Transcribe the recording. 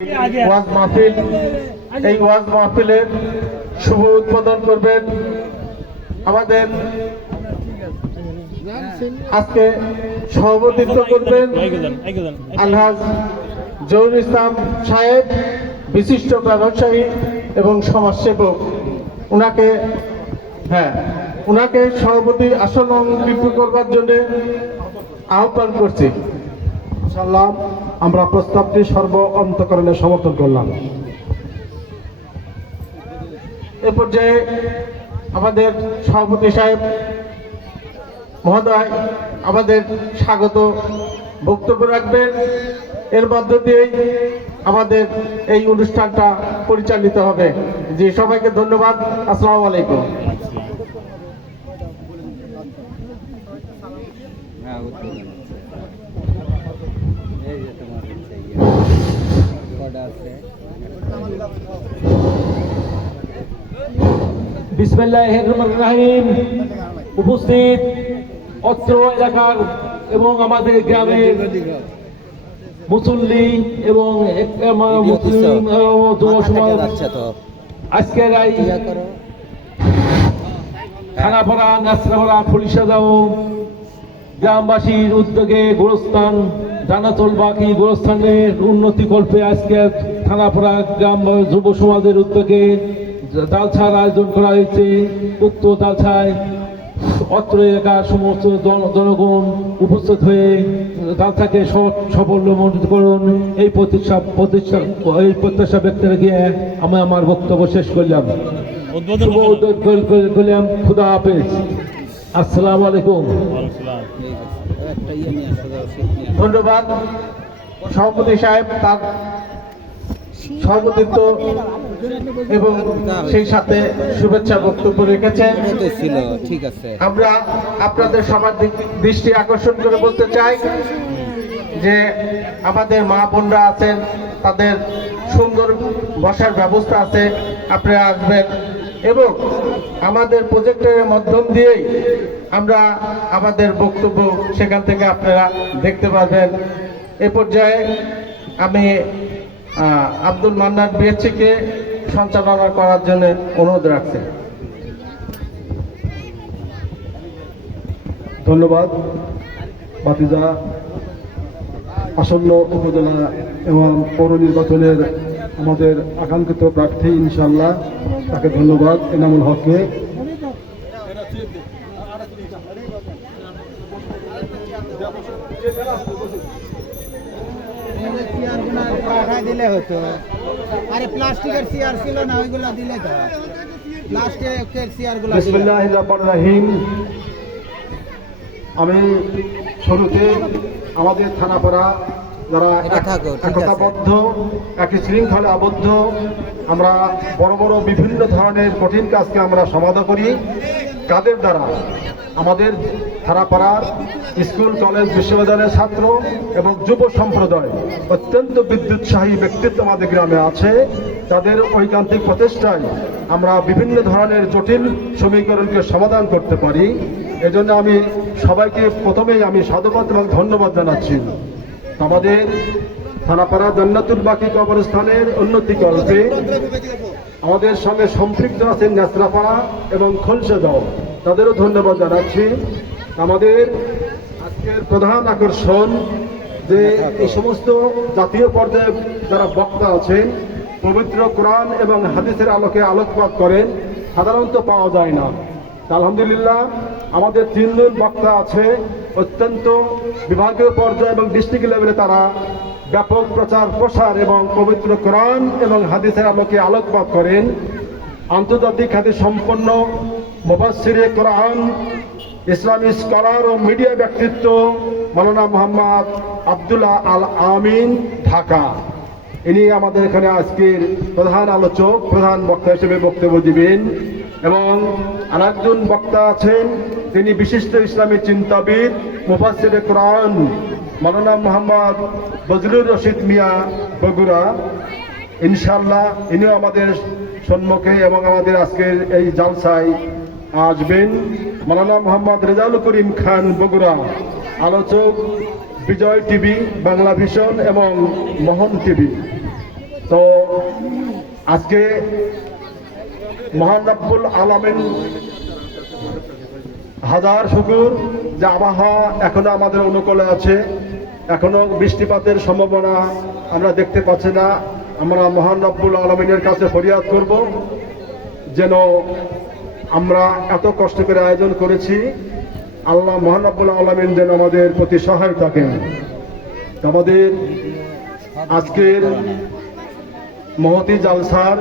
ওয়াজ মাহফিল, এই ওয়াজ মাহফিলের শুভ উদ্বোধন করবেন আমাদের আজকে সভাপতিত্ব করবেন আলহাজ জহুরুল ইসলাম সাহেব, বিশিষ্ট ব্যবসায়ী এবং সমাজসেবক। উনাকে সভাপতি আসন অলঙ্কৃত করবার জন্য আহ্বান করছি। ইনশাআল্লাহ আমরা প্রস্তাবটি সর্ব অন্তঃকরণে সমর্থন করলাম। এ পর্যায়ে আমাদের সভাপতি সাহেব মহোদয় আমাদের স্বাগত বক্তব্য রাখবেন। এর মধ্য দিয়েই আমাদের এই অনুষ্ঠানটা পরিচালিত হবে। জি, সবাইকে ধন্যবাদ। আসসালামু আলাইকুম। বিসমিল্লাহির রহমানির রহিম। উপস্থিত অত্র এলাকার এবং আমাদের গ্রামের মুসল্লি এবং মুসলিম যুব সমাজ, আজকের এই থানাপাড়া নাসরাপাড়া ফলিশাদাও গ্রামবাসীর উদ্যোগে গোরস্থান জানাতুল বাকি গোরস্থানের উন্নতি কল্পে আজকে থানাপাড়া গ্রাম যুব সমাজের উদ্যোগে জালসার আয়োজন করা হয়েছে। উক্ত জালসায় অত্র এলাকার সমস্ত জনগণ উপস্থিত হয়ে জালসাকে সাফল্যমণ্ডিত করুন, এই প্রত্যাশা ব্যক্ত রেখে আমি আমার বক্তব্য শেষ করলাম। খুদা হাফেজ। আসসালামু আলাইকুম। ধন্যবাদ সভাপতি সাহেব, তার সভাপতিত্ব এবং সেই সাথে শুভেচ্ছা বক্তব্য রেখেছেন। ঠিক আছে, আমরা আপনাদের সবার দৃষ্টি আকর্ষণ করে বলতে চাই যে আমাদের মা বোনরা আছেন, তাদের সুন্দর বসার ব্যবস্থা আছে, আপনারা আসবেন এবং আমাদের প্রজেক্টের মাধ্যম দিয়েই আমরা আমাদের বক্তব্য সেখান থেকে আপনারা দেখতে পাবেন। এ পর্যায়ে আমি আব্দুল মান্নান বিএসসিকে সঞ্চালনা করার জন্য অনুরোধ রাখছি। ধন্যবাদ। বাতিজা আসন্ন উপজেলা এবং পৌর নির্বাচনের আমাদের আকাঙ্ক্ষিত প্রার্থী ইনশাআল্লাহ, তাকে ধন্যবাদ এনামুল হককে। দিলে হতো, আরে প্লাস্টিকের চেয়ার ছিল না, ওইগুলো দিলে তো প্লাস্টিকের চেয়ারগুলো। বিসমিল্লাহির রহমানির রহিম। আমি শুরুতে আমাদের থানাপাড়া যারা একতাবদ্ধ, একই শৃঙ্খলে আবদ্ধ, আমরা বড় বড় বিভিন্ন ধরনের কঠিন কাজকে আমরা সমাধা করি। কাদের দ্বারা? আমাদের থানাপাড়ার স্কুল কলেজ বিশ্ববিদ্যালয়ের ছাত্র এবং যুব সম্প্রদায় অত্যন্ত বিদ্যুৎসাহী ব্যক্তিত্ব আমাদের গ্রামে আছে। তাদের ঐকান্তিক প্রচেষ্টায় আমরা বিভিন্ন ধরনের জটিল সমীকরণকে সমাধান করতে পারি। এজন্য আমি সবাইকে প্রথমেই আমি সাধুবাদ এবং ধন্যবাদ জানাচ্ছি। আমাদের থানাপাড়া জান্নাতুল বাকি কবরস্থানের উন্নতি কল্পে আমাদের সঙ্গে সম্পৃক্ত আছেন নাসরাপাড়া এবং খলসাদাও, তাদেরও ধন্যবাদ জানাচ্ছি। আমাদের আজকের প্রধান আকর্ষণ যে এই সমস্ত জাতীয় পর্যায়ে যারা বক্তা আছেন, পবিত্র কোরআন এবং হাদিসের আলোকে আলোকপাত করেন, সাধারণত পাওয়া যায় না। আলহামদুলিল্লাহ আমাদের 3 জন বক্তা আছে, অত্যন্ত বিভাগীয় পর্যায়ে এবং ডিস্ট্রিক্ট লেভেলে তারা ব্যাপক প্রচার প্রসার এবং পবিত্র কোরআন এবং হাদিসের আলোকে আলোকপাত করেন। আন্তর্জাতিক খ্যাতি সম্পন্ন মুফাসসিরে কোরআন, ইসলামী স্কলার ও মিডিয়া ব্যক্তিত্ব মাওলানা মোহাম্মদ আব্দুল্লাহ আল আমিন, ঢাকা। ইনি আমাদের এখানে আজকের প্রধান আলোচক, প্রধান বক্তা হিসেবে বক্তব্য দিবেন। এবং আরেকজন বক্তা আছেন, তিনি বিশিষ্ট ইসলামী চিন্তাবিদ, মুফাসসিরে কোরআন মাওলানা মোহাম্মদ বজলুর রশিদ মিয়া, বগুড়া। ইনশাআল্লাহ ইনিও আমাদের সম্মুখে এবং আমাদের আজকের এই জালসায় আসবেন। মাওলানা মোহাম্মদ রেজাউল করিম খান, বগুড়া। আলোচক বিজয় টিভি, বাংলা ভিশন এবং মোহন টিভি। তো আজকে মহান রব্বুল আলামিন হাজার শুকর যে আবহাওয়া এখনো আমাদের অনুকূলে আছে, এখনো বৃষ্টিপাতের সম্ভাবনা আমরা দেখতে পাচ্ছি না। আমরা মহান রব্বুল আলামিনের কাছে ফরিয়াদ করব যেন আমরা এত কষ্ট করে আয়োজন করেছি, আল্লাহ মহান রব্বুল আলামিন যেন আমাদের প্রতি সহায় থাকেন। আমাদের আজকের মহতি জালসার